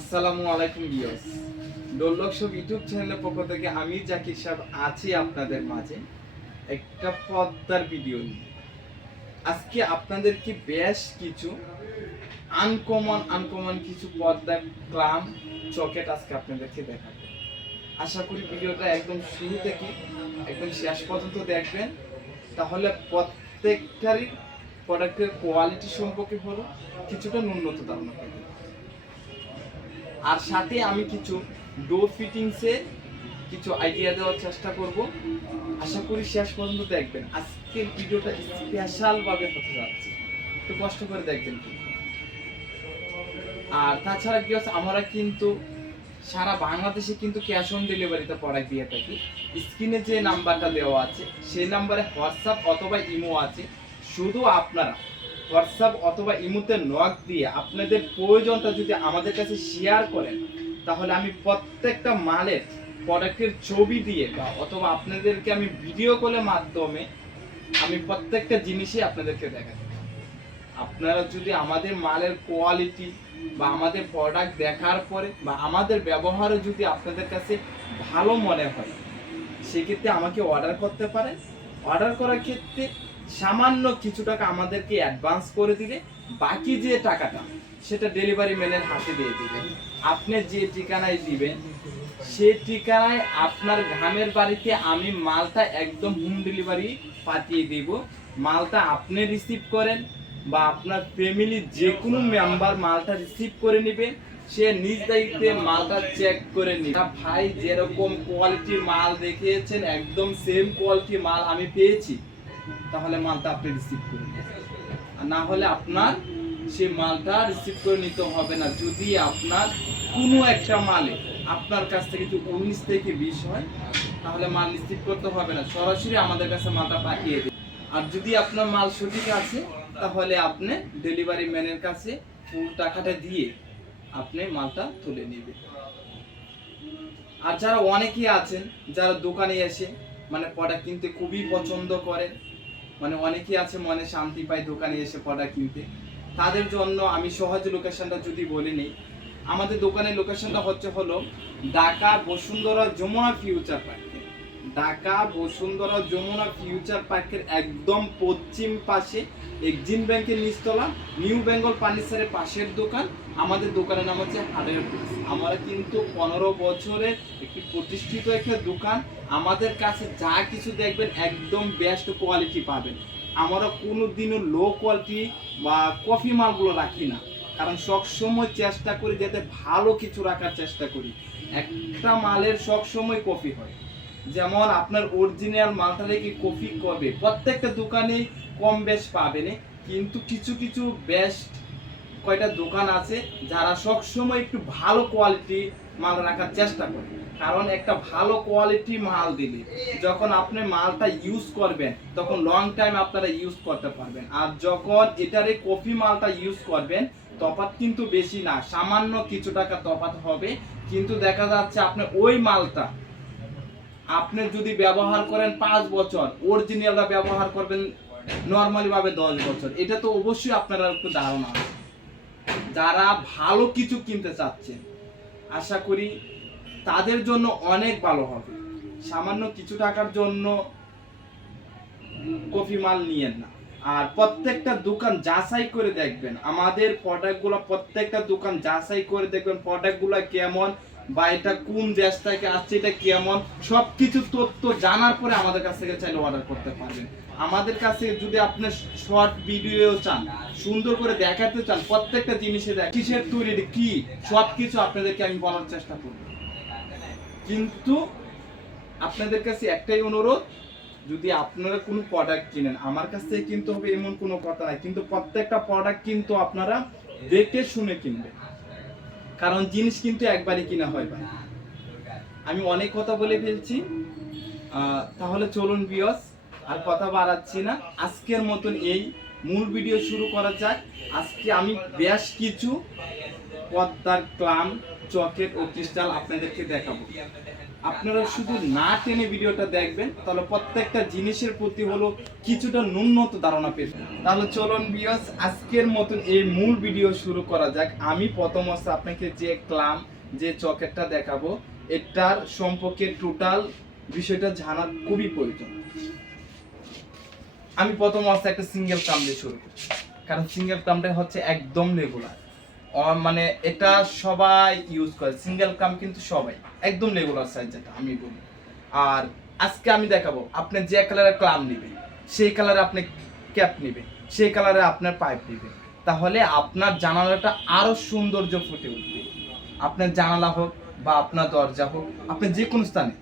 আসসালামু আলাইকুম viewers, ডোলক shop YouTube চ্যানেলের পক্ষ থেকে আমি জাকির সাহেব আছি আপনাদের মাঝে একটা পর্দার ভিডিও নিয়ে। আজকে আপনাদেরকে বেশ কিছু আনকমন কিছু পর্দার ক্লাম চকেট আজকে আপনাদেরকে দেখাবো। আশা করি ভিডিওটা একদম শুরু থেকে একদম শেষ পর্যন্ত দেখবেন, তাহলে প্রত্যেকটারই প্রোডাক্টের কোয়ালিটি সম্পর্কে হলো কিছুটা ন্যূনতম ধারণা পাবেন। আর সাথে আমি কিছু ডোর ফিটিংসে কিছু আইডিয়া দেওয়ার চেষ্টা করব। আশা করি শেষ পর্যন্ত দেখবেন। আজকের ভিডিওটা স্পেশাল ভাবে হতে যাচ্ছে, একটু কষ্ট করে দেখবেন কিন্তু। আর তাছাড়া কি হচ্ছে, আমরা কিন্তু সারা বাংলাদেশে কিন্তু ক্যাশ অন ডেলিভারিতে প্রোডাক্ট দিয়ে থাকি। স্ক্রিনে যে নাম্বারটা দেওয়া আছে সেই নাম্বারে হোয়াটসঅ্যাপ অথবা ইমো আছে। শুধু আপনারা হোয়াটসঅ্যাপ অথবা ইমোতে নক দিয়ে আপনাদের প্রয়োজনটা যদি আমাদের কাছে শেয়ার করেন, তাহলে আমি প্রত্যেকটা মালের প্রোডাক্টের ছবি দিয়ে বা অথবা আপনাদেরকে আমি ভিডিও কলের মাধ্যমে আমি প্রত্যেকটা জিনিসই আপনাদেরকে দেখাতে। আপনারা যদি আমাদের মালের কোয়ালিটি বা আমাদের প্রোডাক্ট দেখার পরে বা আমাদের ব্যবহারও যদি আপনাদের কাছে ভালো মনে হয়, সেক্ষেত্রে আমাকে অর্ডার করতে পারেন। অর্ডার করার ক্ষেত্রে সামান্য কিছু টাকা আমাদেরকে অ্যাডভান্স করে দিলে বাকি যে টাকাটা সেটা ডেলিভারি ম্যানের হাতে দিয়ে দিবেন। আপনি যে ঠিকানায় দিবেন সেই ঠিকানায় আপনার গ্রামের বাড়িতে আমি মালটা একদম হোম ডেলিভারি পাঠিয়ে দিব। মালটা আপনি রিসিভ করেন বা আপনার ফ্যামিলির যে কোনো মেম্বার মালটা রিসিভ করে নেবে, সে নিজ দায়িত্বে মালটা চেক করে নিবে। ভাই যেরকম কোয়ালিটির মাল দেখিয়েছেন একদম সেম কোয়ালিটির মাল আমি পেয়েছি, তাহলে মালটা আপনি রিসিভ করে নেবেন। আর না হলে আপনার সেই মালটা রিসিভ করে নিতে হবে না। যদি আপনার কোনো একটা মালে আপনার কাছ থেকে যদি 19 থেকে 20 হয়, তাহলে মাল রিসিভ করতে হবে না, সরাসরি আমাদের কাছে মালটা পাঠিয়ে দিন। আর যদি আপনার মাল সঠিক আছে, তাহলে আপনি ডেলিভারি ম্যানের কাছে ফুল টাকাটা দিয়ে আপনি মালটা তুলে নেবেন। আর যারা অনেকেই আছেন যারা দোকানে এসে মানে প্রোডাক্ট কিনতে খুবই পছন্দ করেন, মানে অনেকেই আছে মনে শান্তি পায় দোকানে এসে প্রোডাক্ট কিনতে, তাদের জন্য আমি সহজ লোকেশনটা যদি বলে নিই। আমাদের দোকানের লোকেশনটা হলো ঢাকা বসুন্ধরা যমুনা ফিউচার পার্কে। ঢাকা বসুন্ধরা যমুনা ফিউচার পার্কের একদম পশ্চিম পাশে এক্সিম ব্যাংকের নিচতলা নিউ বেঙ্গল ফার্নিচারের পাশের দোকান। আমাদের দোকানের নাম হচ্ছে হার্ডওয়্যার প্লাস। আমরা কিন্তু 15 বছরের একটি প্রতিষ্ঠিত একটা দোকান। আমাদের কাছে যা কিছু দেখবেন একদম বেস্ট কোয়ালিটি পাবেন। আমরা কোনোদিনও লো কোয়ালিটি বা কফি মালগুলো রাখি না, কারণ সবসময় চেষ্টা করি যাতে ভালো কিছু রাখার চেষ্টা করি। একটা মালের সবসময় কপি হয়, যেমন আপনার অরিজিনাল মালটা রেখে কপি করবে প্রত্যেকটা দোকানে কম বেশ পাবেন, কিন্তু কিছু কিছু বেস্ট কয়টা দোকান আছে যারা সবসময় একটু ভালো কোয়ালিটি মাল রাখার চেষ্টা করে। কারণ একটা ভালো কোয়ালিটি মাল দিলে যখন আপনি মালটা ইউজ করবেন তখন লং টাইম আপনারা ইউজ করতে পারবেন। আর যখন এটারে কপি মালটা ইউজ করবেন, তফাৎ কিন্তু বেশি না, সামান্য কিছু টাকা তফাৎ হবে, কিন্তু দেখা যাচ্ছে আপনি ওই মালটা আপনি যদি ব্যবহার করেন 5 বছর, অরিজিনালটা ব্যবহার করবেন নরমালি ভাবে 10 বছর। এটা তো অবশ্যই আপনারা একটু ধারণা আছে। যারা ভালো কিছু কিনতে চাচ্ছেন, আশা করি তাদের জন্য অনেক ভালো হবে। সামান্য কিছু টাকার জন্য কফি মাল নিয়েন না। আর প্রত্যেকটা দোকান যাচাই করে দেখবেন আমাদের প্রোডাক্টগুলো, প্রত্যেকটা দোকান যাচাই করে দেখবেন প্রোডাক্টগুলো কেমন বা এটা কোন দেশ থেকে আসছে, এটা কেমন, সবকিছু তথ্য জানার পরে আমাদের কাছ থেকে চাইলে অর্ডার করতে পারবেন। আমাদের কাছে যদি আপনি শর্ট ভিডিও চান, সুন্দর করে দেখাতে চান, প্রত্যেকটা জিনিসে দেখ কিসের তৈরি কি সবকিছু আপনাদেরকে আমি বলার চেষ্টা করব। কিন্তু আপনাদের কাছে একটাই অনুরোধ, যদি আপনারা কোনো প্রোডাক্ট কিনেন আমার কাছ থেকে কিনতে হবে এমন কোনো কথা নাই, কিন্তু প্রত্যেকটা প্রোডাক্ট কিন্তু আপনারা দেখে শুনে কিনবেন, কারণ জিনিস কিন্তু একবারই কিনা হয় ভাই। আমি অনেক কথা বলে ফেলছি, তাহলে চলুন ভিউয়ার্স আর কথা বাড়াচ্ছি না, আজকের মতন এই মূল ভিডিও শুরু করা যাক। আজকে আমি বেশ কিছু পর্দার ক্লাম চকেট ও ক্রিস্টাল আপনাদেরকে দেখাবো। আপনারা শুধু না টেনে ভিডিওটা দেখবেন, তাহলে প্রত্যেকটা জিনিসের প্রতি হলো কিছুটা ন্যূনতম ধারণা পেয়ে যাবেন। তাহলে চলুন ভিউয়ার্স, আজকের মতন এই মূল ভিডিও শুরু করা যাক। আমি প্রথম অবস্থা আপনাকে যে ক্লাম, যে চকেটটা দেখাবো, এটার সম্পর্কে টোটাল বিষয়টা জানার খুবই প্রয়োজন। আমি প্রথম অবস্থা একটা সিঙ্গেল ক্লাম দিয়ে শুরু করছি, কারণ সিঙ্গেল ক্লামটা হচ্ছে একদম রেগুলার, মানে এটা সবাই ইউজ করে। সিঙ্গেল ক্লাম কিন্তু সবাই একদম রেগুলার সাইজ, যেটা আমি বলি। আর আজকে আমি দেখাবো আপনি যে কালারের ক্লাম নেবেন, সেই কালারে আপনি ক্যাপ নেবেন, সেই কালারে আপনার পাইপ নেবেন, তাহলে আপনার জানালাটা আরো সৌন্দর্য ফুটে উঠবে। আপনার জানালা হোক বা আপনার দরজা হোক, আপনি যে কোনো স্থানে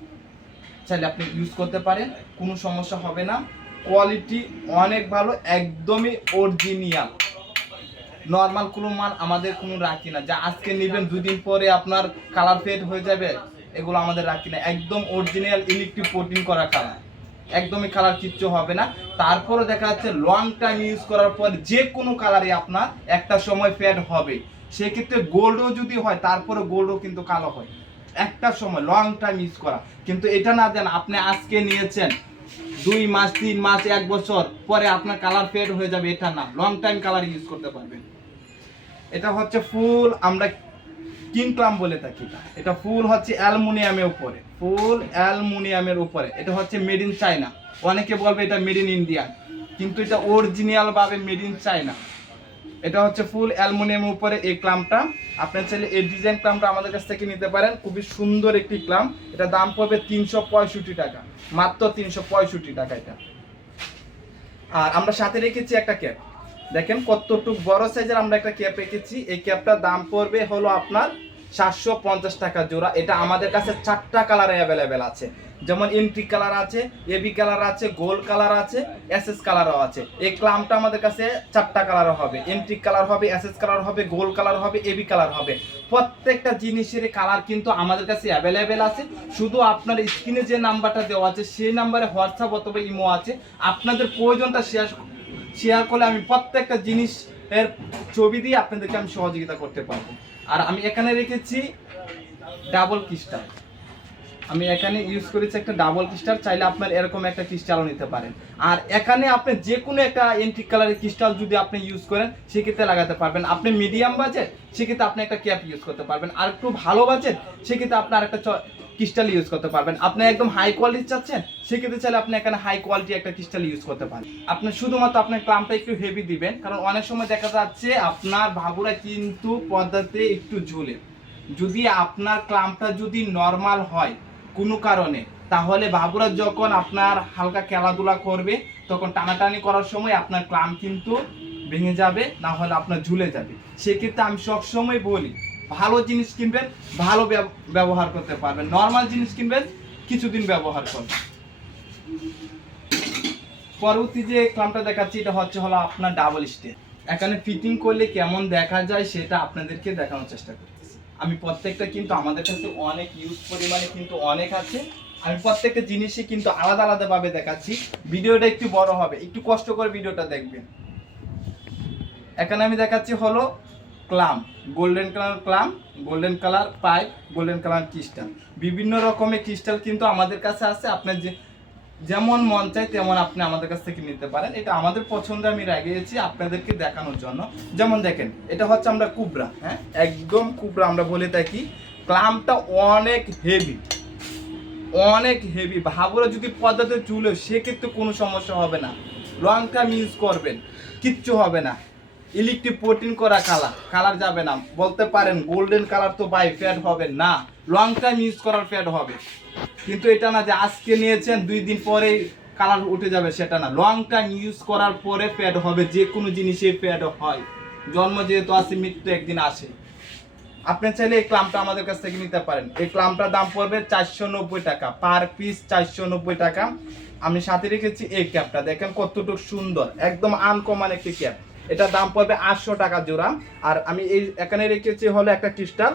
চাইলে আপনি ইউজ করতে পারেন, কোনো সমস্যা হবে না। কোয়ালিটি অনেক ভালো, একদমই অরিজিনাল। নর্মাল কোনো মাল আমাদের কোনো রাখি না, যা আজকে নেবেন 2 দিন পরে আপনার কালার ফেড হয়ে যাবে, এগুলো আমাদের রাখি না। একদম অরিজিনাল ইলেকট্রিক কোটিং করা কালার, একদমই কালার কিচ্ছু হবে না। তারপরে দেখা যাচ্ছে লং টাইম ইউজ করার পর যে কোনো কালারই আপনার একটা সময় ফেড হবে। সেক্ষেত্রে গোল্ডও যদি হয়, তারপরে গোল্ডও কিন্তু কালো হয় একটা সময়, লং টাইম ইউজ করা। কিন্তু এটা না দেন আপনি আজকে নিয়েছেন 2 মাস 3 মাস 1 বছর পরে আপনার কালার ফেড হয়ে যাবে, এটা না, লং টাইম কালার ইউজ করতে পারবেন। এটা হচ্ছে ফুল আমরা কিং ক্লাম বলে থাকি। এটা ফুল হচ্ছে অ্যালুমিনিয়ামের উপরে, ফুল অ্যালুমিনিয়ামের উপরে। এটা হচ্ছে মেড ইন চায়না। অনেকে বলবে এটা মেড ইন ইন্ডিয়ান, কিন্তু এটা অরিজিনাল ভাবে মেড ইন চায়না। এটা হচ্ছে ফুল অ্যালুমিনিয়ামের উপরে এই ক্লামটা। আপনি চাইলে এই ডিজাইন ক্লামটা আমাদের কাছ থেকে নিতে পারেন, খুবই সুন্দর একটি ক্লাম। এটা দাম পড়বে 365 টাকা, মাত্র 365 টাকা এটা। আর আমরা সাথে রেখেছি একটা ক্যাপ, দেখেন কতটুকু বড় সাইজের আমরা একটা ক্যাপ রেখেছি। এই ক্যাপটার দাম পড়বে হলো আপনার 750 টাকা জোড়া। এটা আমাদের কাছে 4টা কালারে অ্যাভেলেবেল আছে, যেমন এন্ট্রি কালার আছে, এবি কালার আছে, গোল্ড কালার আছে, এসএস কালারও আছে। এই ক্লামটা আমাদের কাছে 4টা কালার হবে, এন্ট্রি কালার হবে, এসএস কালার হবে, গোল্ড কালার হবে, এবি কালার হবে। প্রত্যেকটা জিনিসের কালার কিন্তু আমাদের কাছে অ্যাভেলেবেল আছে। শুধু আপনার স্ক্রিনে যে নাম্বারটা দেওয়া আছে সেই নাম্বারে হোয়াটসঅ্যাপ অথবা ইমো আছে। আপনাদের প্রয়োজনটা শেয়ার করলে আমি প্রত্যেকটা জিনিস এর ছবি দিয়ে আপনাদেরকে আমি সহযোগিতা করতে পারবো। আর আমি এখানে রেখেছি ডাবল ক্রিস্টাল, আমি এখানে ইউজ করেছি একটা ডাবল ক্রিস্টাল। চাইলে আপনার এরকম একটা ক্রিস্টালও নিতে পারেন। আর এখানে আপনি যে কোনো একটা এন্টিক কালারের ক্রিস্টাল যদি আপনি ইউজ করেন, সেক্ষেত্রে লাগাতে পারবেন। আপনি মিডিয়াম বাজেট, সেক্ষেত্রে আপনি একটা ক্যাপ ইউজ করতে পারবেন। আর একটু ভালো বাজেট, সেক্ষেত্রে আপনার একটা ক্রিস্টাল ইউজ করতে পারবেন। আপনি একদম হাই কোয়ালিটি চাচ্ছেন, সেক্ষেত্রে চাইলে আপনি এখানে হাই কোয়ালিটি একটা ক্রিস্টাল ইউজ করতে পারেন। আপনি শুধুমাত্র আপনার ক্লামটা একটু হেভি দিবেন, কারণ অনেক সময় দেখা যাচ্ছে আপনার ভাগুরা কিন্তু পর্দাতে একটু ঝুলে। যদি আপনার ক্লামটা যদি নর্মাল হয় কোনো কারণে, তাহলে বাবুরা যখন আপনার হালকা খেলাধুলা করবে, তখন টানাটানি করার সময় আপনার ক্লাম কিন্তু ভেঙে যাবে, না হলে আপনার ঝুলে যাবে। সেক্ষেত্রে আমি সবসময় বলি, ভালো জিনিস কিনবেন, ভালো ব্যবহার করতে পারবেন। নর্মাল জিনিস কিনবেন, কিছুদিন ব্যবহার করবেন। পরবর্তী যে ক্লামটা দেখাচ্ছি, এটা হচ্ছে হলো আপনার ডাবল স্টেপ। এখানে ফিটিং করলে কেমন দেখা যায় সেটা আপনাদেরকে দেখানোর চেষ্টা করতেছি। আমি প্রত্যেকটা কিন্তু আমাদের কাছে অনেক ইউজ পরিমাণে কিন্তু অনেক আছে। আমি প্রত্যেকটা জিনিসই কিন্তু আলাদা আলাদা ভাবে দেখাচ্ছি। ভিডিওটা একটু বড় হবে, একটু কষ্ট করে ভিডিওটা দেখবেন। এখানে আমি দেখাচ্ছি হলো clamp, golden colour clamp, golden colour pipe, golden colour crystal. বিভিন্ন রকমের ক্রিস্টাল কিন্তু আমাদের কাছে আছে। আপনার যেমন মন চায় তেমন আপনি আমাদের কাছ থেকে নিতে পারেন। এটা আমাদের পছন্দ আমি রেখেছি আপনাদেরকে দেখানোর জন্য। যেমন দেখেন, এটা হচ্ছে আমরা কুবরা, হ্যাঁ একদম কুবরা আমরা বলে থাকি। ক্লামটা অনেক হেভি, অনেক হেভি। ভাবুরা যদি পর্দাতে চুলে, সেক্ষেত্রে কোনো সমস্যা হবে না। লং টাইম ইউজ করবেন, কিচ্ছু হবে না। ইলেকট্রিক প্রোটিন করা কালার যাবে না। বলতে পারেন গোল্ডেন কালার তো বাই ফ্যাড হবে না, লং টাইম ইউজ করার ফ্যাড হবে। কিন্তু এটা না যে আজকে নিয়েছেন 2 দিন পরে কালার উঠে যাবে, সেটা না। লং টাইম ইউজ করার পরে ফ্যাড হবে, যে কোনো জিনিসে ফ্যাড হয়। জন্ম যেহেতু আসে, মৃত্যু একদিন আসে। আপনি চাইলে এই ক্লামটা আমাদের কাছ থেকে নিতে পারেন। এই ক্লামটার দাম পড়বে 490 টাকা, পার পিস 490 টাকা। আমি সাথে রেখেছি এই ক্যাপটা, দেখেন কতটুকু সুন্দর, একদম আনকমন একটি ক্যাপ। এটা দাম পড়বে 800 টাকা জোড়া। আর আমি এই এখানে রেখেছি হলো একটা ক্রিস্টাল,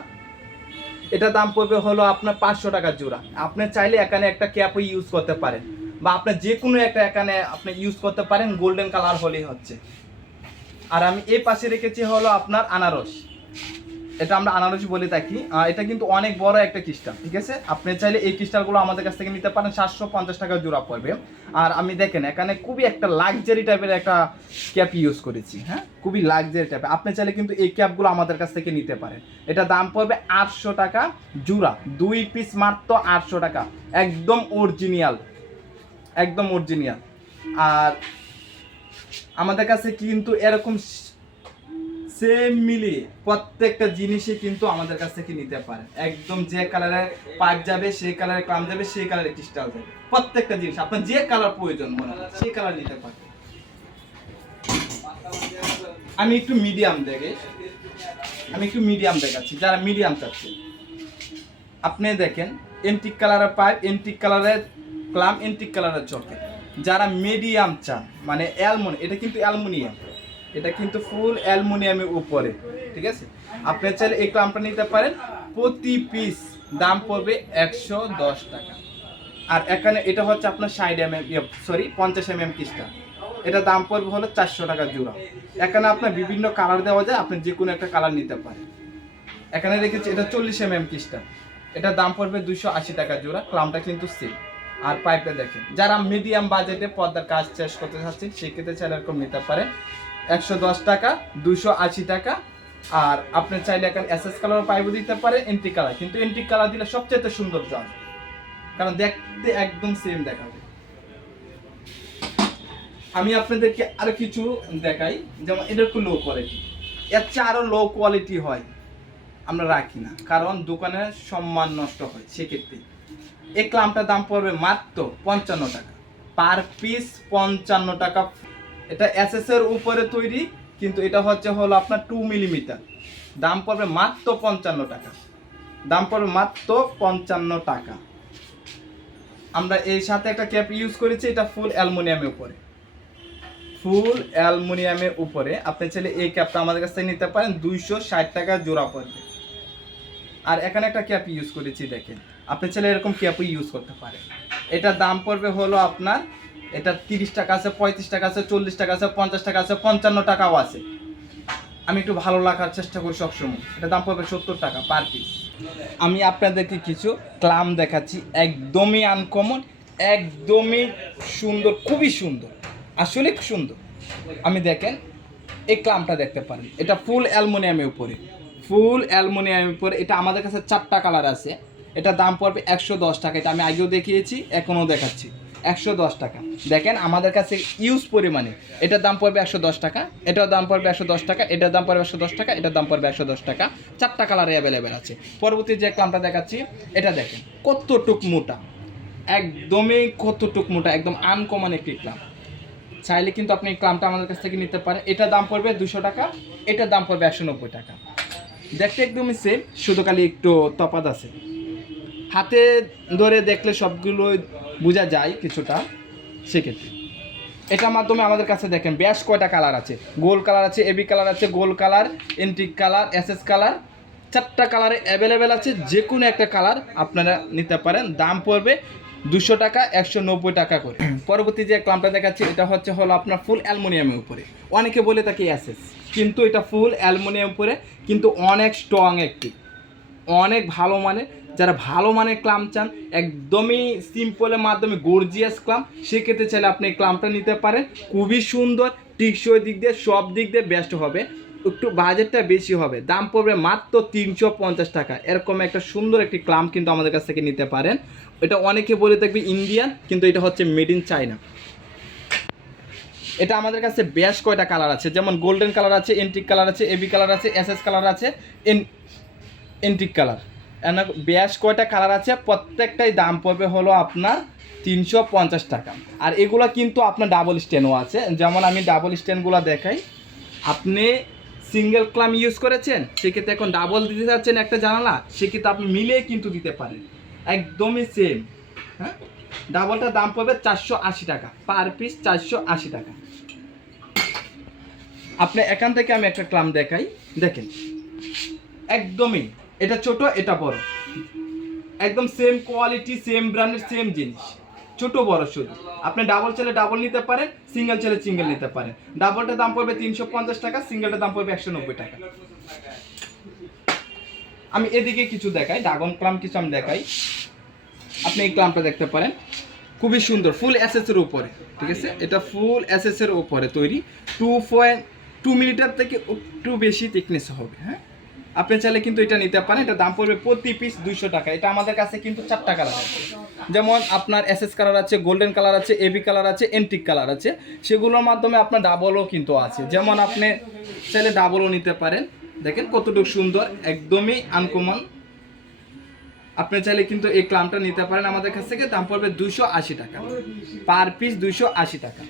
এটা দাম পড়বে হলো আপনার 500 টাকা জোড়া। আপনি চাইলে এখানে একটা ক্যাপও ইউজ করতে পারেন, বা আপনি যে কোনো একটা এখানে আপনি ইউজ করতে পারেন, গোল্ডেন কালার হলেই হচ্ছে। আর আমি এই পাশে রেখেছি হলো আপনার আনারস। এটা আমরা আনারসি বলে থাকি। এটা কিন্তু অনেক বড় একটা ক্রিস্টাল, ঠিক আছে। আপনি চাইলে এই ক্রিস্টালগুলো আমাদের কাছ থেকে নিতে পারেন, 750 টাকা জোড়া পড়বে। আর আমি দেখেন এখানে খুবই একটা লাক্সারি টাইপের একটা ক্যাপ ইউজ করেছি, হ্যাঁ, খুবই লাক্সারি টাইপের। আপনি চাইলে কিন্তু এই ক্যাপগুলো আমাদের কাছ থেকে নিতে পারেন। এটা দাম পড়বে 800 টাকা জোড়া, 2 পিস মাত্র 800 টাকা, একদম অরিজিনাল, একদম অরিজিনাল। আর আমাদের কাছে কিন্তু এরকম সেম মিলিয়ে প্রত্যেকটা জিনিসই কিন্তু আমাদের কাছ থেকে নিতে পারেন। একদম যে কালারের পাইপ যাবে, সেই কালারের ক্লাম যাবে, সেই কালারের ক্রিস্টাল যাবে, প্রত্যেকটা জিনিস আপনার যে কালার প্রয়োজন মনে হয় সেই কালার নিতে পারেন। আমি একটু মিডিয়াম দেখাচ্ছি যারা মিডিয়াম চাচ্ছে। আপনি দেখেন এন্টিক কালারের পাইপ, এন্টিক কালারের ক্লাম, এন্টিক কালারের চকে। যারা মিডিয়াম চান মানে অ্যালমোনিয়াম, এটা কিন্তু অ্যালুমিনিয়াম, এটা কিন্তু ফুল অ্যালুমিনিয়ামের উপরে, ঠিক আছে। আপনি চাইলে এই ক্লামটা নিতে পারেন, প্রতি পিস দাম পড়বে 110 টাকা। আর এখানে এটা হচ্ছে আপনার 50 mm ক্রিস্টাল, এটা দাম পড়বে হলো 400 টাকা জোড়া। এখানে আপনার বিভিন্ন কালার দেওয়া যায়, আপনি যে কোনো একটা কালার নিতে পারেন। এখানে রেখেছি এটা 40 mm ক্রিস্টাল, এটা দাম পড়বে 280 টাকা জোড়া, ক্লামটা কিন্তু সেম। আর পাইপটা দেখেন, যারা মিডিয়াম বাজেটে পর্দার কাজ শেষ করতে চাচ্ছেন সেক্ষেত্রে চাইলে এরকম নিতে পারেন, 110 টাকা, 280 টাকা। আর আপনি চাইলে এখন এসএস কালার পাইপও দিতে পারেন, এন্টিক কালার, কিন্তু এন্টিক কালার দিলে সবচেয়ে সুন্দর যায়, কারণ দেখতে একদম সেম দেখাবে। আমি আপনাদেরকে আরো কিছু দেখাই, যেমন এটা একটু লো কোয়ালিটি, এর চেয়ে আরো লো কোয়ালিটি হয় আমরা রাখি না, কারণ দোকানের সম্মান নষ্ট হয়। সেক্ষেত্রে এই ক্লামটার দাম পড়বে মাত্র 55 টাকা পার পিস, 55 টাকা। এটা এসএস এর উপরে তৈরি, কিন্তু এটা হলো আপনার 2 মিলিমিটার, দাম পড়বে মাত্র 55 টাকা, দাম পড়বে মাত্র 55 টাকা। আমরা এর সাথে একটা ক্যাপ ইউজ করেছি, এটা ফুল অ্যালুমিনিয়ামের উপরে, ফুল অ্যালুমিনিয়ামের উপরে। আপনি চাইলে এই ক্যাপটা আমাদের কাছ থেকে নিতে পারেন, 260 টাকা জোড়া পড়বে। আর এখানে একটা ক্যাপ ইউজ করেছি দেখেন, আপনি চাইলে এরকম ক্যাপও ইউজ করতে পারেন। এটার দাম পড়বে হলো আপনার, এটা 30 টাকা আছে, 35 টাকা আছে, 40 টাকা আছে, 50 টাকা আছে, 55 টাকাও আছে। আমি একটু ভালো রাখার চেষ্টা করি সবসময়। এটা দাম পড়বে 70 টাকা পার পিস। আমি আপনাদেরকে কিছু ক্লাম দেখাচ্ছি, একদমই আনকমন, একদমই সুন্দর, খুবই সুন্দর, আসলে সুন্দর। আমি দেখেন এই ক্লামটা দেখতে পারেন, এটা ফুল অ্যালুমিনিয়ামের উপরে, ফুল অ্যালুমিনিয়ামের উপরে। এটা আমাদের কাছে 4টা কালার আছে, এটা দাম পড়বে 110 টাকা। এটা আমি আগেও দেখিয়েছি, এখনও দেখাচ্ছি, 110 টাকা। দেখেন আমাদের কাছে ইউজ পরিমাণে এটার দাম পড়বে 110 টাকা, এটার দাম পড়বে 110 টাকা, এটার দাম পড়বে 110 টাকা, এটার দাম পড়বে 110 টাকা। 4টা কালারে অ্যাভেলেবেল আছে। পরবর্তী যে ক্লামটা দেখাচ্ছি, এটা দেখেন কতটুক মোটা, একদমই কতটুক মোটা, একদম আনকমন একটি ক্লাম। চাইলে কিন্তু আপনি এই ক্লামটা আমাদের কাছ থেকে নিতে পারেন। এটার দাম পড়বে 200 টাকা, এটার দাম পড়বে 190 টাকা। দেখতে একদমই সেম, শুধু খালি একটু তফাৎ আছে। হাতে ধরে দেখলে সবগুলো বোঝা যায় কিছুটা। সেক্ষেত্রে এটার মাধ্যমে আমাদের কাছে দেখেন বেশ কয়টা কালার আছে, গোল কালার আছে, এবি কালার আছে, gold colour, antique colour, SS colour, 4টা কালারে অ্যাভেলেবেল আছে। যে কোনো একটা কালার আপনারা নিতে পারেন। দাম পড়বে 200 টাকা, 190 টাকা করে। পরবর্তী যে ক্লামটা দেখাচ্ছি, এটা হলো আপনার ফুল অ্যালুমিনিয়ামের উপরে। অনেকে বলে থাকে এসএস, কিন্তু এটা ফুল অ্যালুমিনিয়াম উপরে, কিন্তু অনেক স্ট্রং একটি, অনেক ভালো মানে। যারা ভালো মানের ক্লাম চান, একদমই সিম্পলের মাধ্যমে গর্জিয়াস ক্লাম, সেক্ষেত্রে চাইলে আপনি এই ক্লামটা নিতে পারেন। খুবই সুন্দর, টিকসই দিক দিয়ে সব দিক দিয়ে বেস্ট হবে, একটু বাজেটটা বেশি হবে। দাম পড়বে মাত্র 350 টাকা। এরকম একটা সুন্দর একটি ক্লাম কিন্তু আমাদের কাছ থেকে নিতে পারেন। এটা অনেকে বলে থাকবে ইন্ডিয়ান, কিন্তু এটা হচ্ছে মেড ইন চায়না। এটা আমাদের কাছে বেশ কয়টা কালার আছে, যেমন গোল্ডেন কালার আছে, এন্টিক কালার আছে, এবি কালার আছে, এসএস কালার আছে, এন্টিক কালার, বেশ কয়টা কালার আছে। প্রত্যেকটাই দাম পড়বে হলো আপনার 350 টাকা। আর এগুলো কিন্তু আপনার ডাবল স্ট্যান্ডও আছে, যেমন আমি ডাবল স্ট্যান্ডগুলো দেখাই। আপনি সিঙ্গেল ক্লাম ইউজ করেছেন, সেক্ষেত্রে এখন ডাবল দিতে চাচ্ছেন একটা জানালা, সেক্ষেত্রে আপনি মিলিয়ে কিন্তু দিতে পারেন, একদমই সেম। হ্যাঁ, ডাবলটার দাম পড়বে 480 টাকা পার পিস, 480 টাকা। আপনি এখান থেকে আমি একটা ক্লাম দেখাই, দেখেন একদমই, এটা ছোট এটা বড়, একদম সেম কোয়ালিটি, সেম ব্র্যান্ডের, সেম জিনিস, ছোট বড় শুধু। আপনি ডাবল চাইলে ডাবল নিতে পারেন, সিঙ্গেল চাইলে সিঙ্গেল নিতে পারেন। ডাবলটার দাম পড়বে 350 টাকা, সিঙ্গেলটার দাম পড়বে 190 টাকা। আমি এদিকে কিছু দেখাই, ড্রাগন ক্লাম কিছু আমি দেখাই। আপনি এই ক্লামটা দেখতে পারেন, খুবই সুন্দর, ফুল এসএসের উপরে, ঠিক আছে? এটা ফুল এসএসের উপরে তৈরি, 2.2 মিলিটার থেকে একটু বেশি থিকনেস হবে। হ্যাঁ, আপনি চাইলে কিন্তু এটা নিতে পারেন। এটা দাম পড়বে প্রতি পিস 200 টাকা। এটা আমাদের কাছে কিন্তু 4টা কালার আছে, যেমন আপনার এসএস কালার আছে, গোল্ডেন কালার আছে, এবি কালার আছে, এন্টিক কালার আছে। সেগুলোর মাধ্যমে আপনার ডাবলও কিন্তু আছে, যেমন আপনি চাইলে ডাবলও নিতে পারেন। দেখেন কতটুকু সুন্দর, একদমই আনকমন। আপনি চাইলে কিন্তু এই ক্লামটা নিতে পারেন আমাদের কাছ থেকে। দাম পড়বে 280 টাকা, পার পিস 280 টাকা।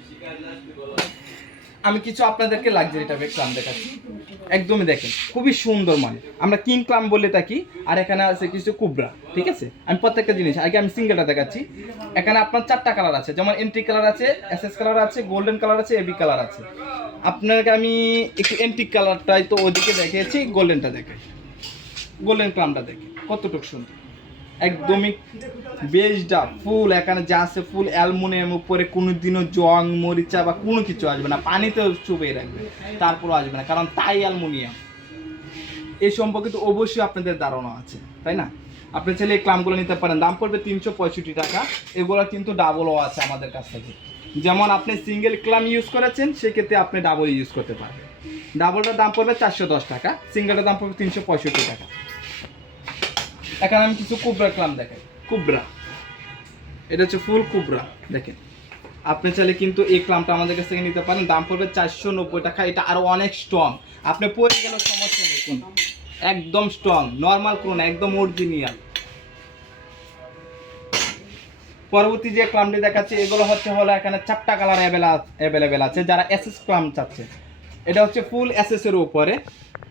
আমি কিছু আপনাদেরকে লাক্সারি টাইপের ক্লাম দেখাচ্ছি, একদমই দেখেন খুবই সুন্দর। মানে আমরা কিং ক্লাম বলে থাকি, আর এখানে আছে কিছু কুবরা, ঠিক আছে? আমি প্রত্যেকটা জিনিস আগে আমি সিঙ্গেলটা দেখাচ্ছি। এখানে আপনার 4টা কালার আছে, যেমন এন্টিক কালার আছে, এসএস কালার আছে, গোল্ডেন কালার আছে, এবি কালার আছে। আপনাকে আমি একটু এন্টিক কালারটাই তো ওদিকে দেখিয়েছি, গোল্ডেনটা দেখাই। গোল্ডেন ক্লামটা দেখে কতটুকু সুন্দর, একদমই বেজটা ফুল। এখানে যা আছে ফুল অ্যালুমিনিয়াম, উপরে কোনোদিনও জং মরিচা বা কোনো কিছু আসবে না, পানিতেও চুবে রাখবে তারপরও আসবে না, কারণ তাই অ্যালুমিনিয়াম। এই সম্পর্কে তো অবশ্যই আপনাদের ধারণা আছে, তাই না? আপনি চাইলে এই ক্লামগুলো নিতে পারেন। দাম পড়বে 365 টাকা। এগুলো কিন্তু ডাবলও আছে আমাদের কাছ থেকে, যেমন আপনি সিঙ্গেল ক্লাম ইউজ করেছেন, সেক্ষেত্রে আপনি ডাবল ইউজ করতে পারবেন। ডাবলটার দাম পড়বে 410 টাকা, সিঙ্গেলটার দাম পড়বে 365 টাকা। এখানে আমি কিছু কুবরা ক্লাম দেখাই। কুবরা, এটা হচ্ছে ফুল কুবরা, দেখেন। আপনি চাইলে কিন্তু এই ক্লামটা আমাদের কাছ থেকে নিতে পারেন। দাম পড়বে 490 টাকা। এটা আরো অনেক স্ট্রং, আপনি পরে গেলে সমস্যা নেই, কোন একদম স্ট্রং, নর্মাল কোন একদম অরিজিনাল। পরবর্তী যে ক্লামটি দেখাচ্ছে, এগুলো হলো এখানে 4টা কালার অ্যাভেলেবেল আছে যারা এসএস ক্লাম চাচ্ছে। এটা হচ্ছে ফুল এসএস এর উপরে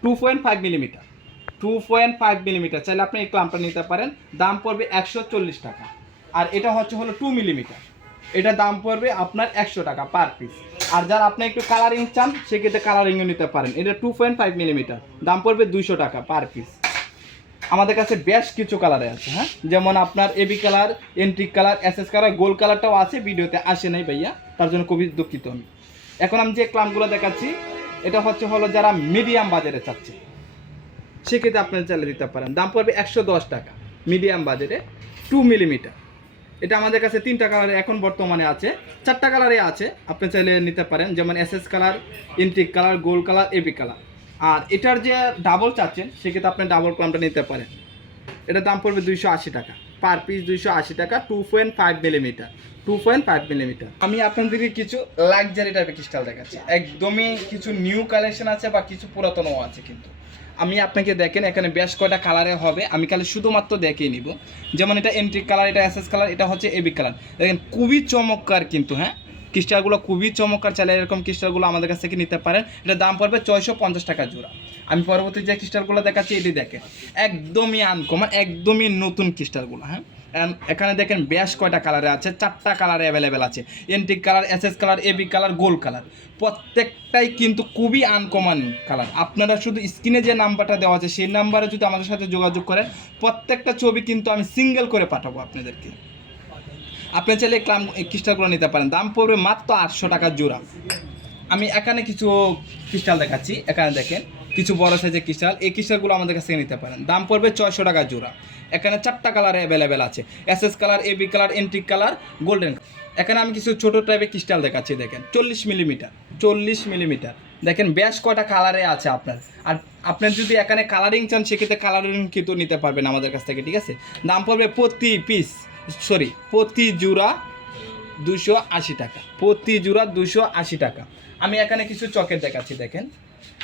2.5 মিলিমিটার, 2.5 মিলিমিটার। চাইলে আপনি এই ক্লামটা নিতে পারেন। দাম পড়বে 140 টাকা। আর এটা হলো 2 মিলিমিটার, এটা দাম পড়বে আপনার 100 টাকা পার পিস। আর যারা আপনি একটু কালারিং চান, সেক্ষেত্রে কালারিংও নিতে পারেন। এটা 2.5 মিলিমিটার, দাম পড়বে 200 টাকা পার পিস। আমাদের কাছে বেশ কিছু কালারে আছে, হ্যাঁ, যেমন আপনার AB colour, antique colour, SS colour, gold কালারটাও আছে, ভিডিওতে আসে নাই ভাইয়া, তার জন্য খুবই দুঃখিত আমি। এখন আমি যে ক্লামগুলো দেখাচ্ছি, এটা হলো যারা মিডিয়াম বাজারে চাচ্ছে, সেক্ষেত্রে আপনারা চাইলে দিতে পারেন। দাম পড়বে 110 টাকা, মিডিয়াম বাজারে 2 মিলিমিটার। এটা আমাদের কাছে 3টা কালারে এখন বর্তমানে আছে, 4টা কালারে আছে, আপনি চাইলে নিতে পারেন, যেমন SS colour, antique colour, gold colour, AB colour. আর এটার যে ডাবল চাচ্ছেন, সেক্ষেত্রে আপনি ডাবল ক্লামটা নিতে পারেন। এটার দাম পড়বে 280 টাকা, পার পিস 280 টাকা, 2.5 মিলিমিটার, 2.5 মিলিমিটার। আমি আপনাদেরকে কিছু লাক্সারি টাইপের ক্রিস্টাল দেখাচ্ছি, একদমই কিছু নিউ কালেকশন আছে বা কিছু পুরাতনও আছে। কিন্তু আমি আপনাকে দেখেন, এখানে বেশ কয়টা কালারে হবে, আমি খালি শুধুমাত্র দেখিয়ে নিব। যেমন এটা এন্ট্রিক কালার, এটা এসএস কালার, এটা হচ্ছে এবি কালার। দেখেন খুবই চমৎকার কিন্তু, হ্যাঁ, ক্রিস্টালগুলো খুবই চমৎকার। চাইলে এরকম ক্রিস্টালগুলো আমাদের কাছ থেকে নিতে পারেন। এটার দাম পড়বে 650 টাকা জোড়া। আমি পরবর্তী যে ক্রিস্টালগুলো দেখাচ্ছি, এটি দেখেন একদমই আনকমন, একদমই নতুন ক্রিস্টালগুলো। হ্যাঁ, এখানে দেখেন বেশ কয়টা কালারে আছে, 4টা কালারে অ্যাভেলেবেল আছে। Antique colour, SS colour, AB colour, gold colour, প্রত্যেকটাই কিন্তু খুবই আনকমন কালার। আপনারা শুধু স্ক্রিনে যে নাম্বারটা দেওয়া আছে, সেই নাম্বারে যদি আমাদের সাথে যোগাযোগ করেন, প্রত্যেকটা ছবি কিন্তু আমি সিঙ্গেল করে পাঠাবো আপনাদেরকে। আপনি চাইলে ক্রিস্টালগুলো নিতে পারেন। দাম পড়বে মাত্র 800 টাকা জোড়া। আমি এখানে কিছু ক্রিস্টাল দেখাচ্ছি, এখানে দেখেন কিছু বড় সাইজের ক্রিস্টাল। এই ক্রিস্টালগুলো আমাদের কাছে নিতে পারেন। দাম পড়বে 600 টাকা জোড়া। এখানে 4টা কালার অ্যাভেলেবেল আছে, SS colour, AB colour, antique colour, golden. এখানে আমি কিছু ছোটো টাইপের ক্রিস্টাল দেখাচ্ছি, দেখেন 40 মিলিমিটার, 40 মিলিমিটার। দেখেন বেশ কয়টা কালারে আছে আপনার। আর আপনার যদি এখানে কালারিং চান, সেক্ষেত্রে কালারিং কিন্তু নিতে পারবেন আমাদের কাছ থেকে, ঠিক আছে? দাম পড়বে প্রতি জোড়া 280 টাকা, প্রতি জোড়া 280 টাকা। আমি এখানে কিছু চকের দেখাচ্ছি, দেখেন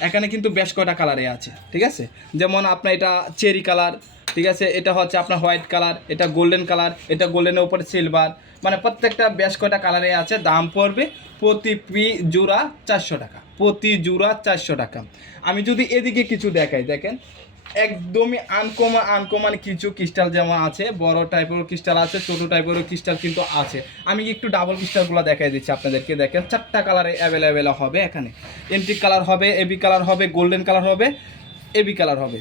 এখানে কিন্তু বেশ কয়টা কালারে আছে, ঠিক আছে? যেমন আপনার এটা চেরি কালার, ঠিক আছে, এটা হচ্ছে আপনার হোয়াইট কালার, এটা গোল্ডেন কালার, এটা গোল্ডেনের উপরে সিলভার, মানে প্রত্যেকটা বেশ কয়টা কালারে আছে। দাম পড়বে প্রতি জোড়া 400 টাকা, প্রতি জোড়া 400 টাকা। আমি যদি এদিকে কিছু দেখাই, দেখেন একদমই আনকমন কিছু ক্রিস্টাল যেমন আছে, বড় টাইপের ক্রিস্টাল আছে, ছোটো টাইপেরও ক্রিস্টাল কিন্তু আছে। আমি একটু ডাবল ক্রিস্টালগুলো দেখাই দিচ্ছি আপনাদেরকে। দেখেন 4টা কালারে অ্যাভেলেবেল হবে। এখানে এন্ট্রিক কালার হবে, এবি কালার হবে, গোল্ডেন কালার হবে, এবি কালার হবে।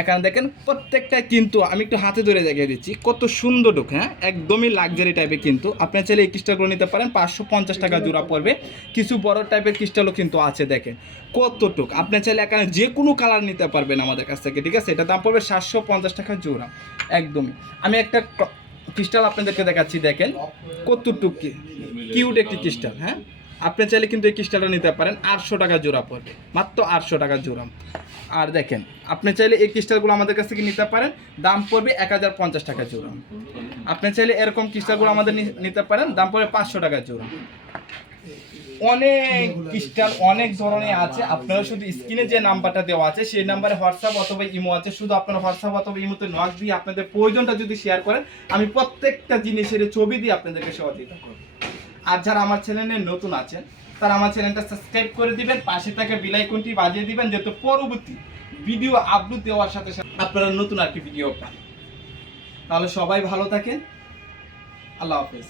এখানে দেখেন প্রত্যেকটাই কিন্তু আমি একটু হাতে ধরে দেখিয়ে দিচ্ছি কত সুন্দর ডুক, হ্যাঁ একদমই লাক্সারি টাইপের। কিন্তু আপনার চাইলে এই ক্রিস্টালগুলো নিতে পারেন, 550 টাকা জোড়া পড়বে। কিছু বড় টাইপের ক্রিস্টালও কিন্তু আছে, দেখেন কতটুক। আপনার চাইলে এখানে যে কোনো কালার নিতে পারবেন আমাদের কাছ থেকে, ঠিক আছে। এটা দাম পড়বে 750 টাকা জোড়া একদমই। আমি একটা ক্রিস্টাল আপনাদেরকে দেখাচ্ছি, দেখেন কতটুক কিউট একটি ক্রিস্টাল, হ্যাঁ আপনি চাইলে কিন্তু এই ক্রিস্টালটা নিতে পারেন, 800 টাকা জোড়া পড়বে, মাত্র 800 টাকা জোড়া। আর দেখেন আপনি চাইলে এই ক্রিস্টালগুলো আমাদের কাছ থেকে নিতে পারেন, দাম পড়বে 1050 টাকা জোড়া। আপনি চাইলে এরকম ক্রিস্টালগুলো আমাদের নিতে পারেন, দাম পড়বে 500 টাকা জোড়া। অনেক ক্রিস্টাল অনেক ধরনের আছে, আপনারা শুধু স্ক্রিনে যে নাম্বারটা দেওয়া আছে সেই নাম্বারে হোয়াটসঅ্যাপ অথবা ইমো আছে, শুধু আপনারা হোয়াটসঅ্যাপ অথবা ইমোতে নক দিয়ে আপনাদের প্রয়োজনটা যদি শেয়ার করেন, আমি প্রত্যেকটা জিনিসের ছবি দিয়ে আপনাদেরকে সহযোগিতা করব। আর যারা আমার চ্যানেলে নতুন আছেন তারা আমার চ্যানেলটা সাবস্ক্রাইব করে দিবেন, পাশে থাকা বেল আইকনটি বাজিয়ে দিবেন, যাতে পরবর্তী ভিডিও আপলোড দেওয়ার সাথে সাথে আপনারা নতুন আর কি ভিডিও পান। তাহলে সবাই ভালো থাকেন, আল্লাহ হাফেজ।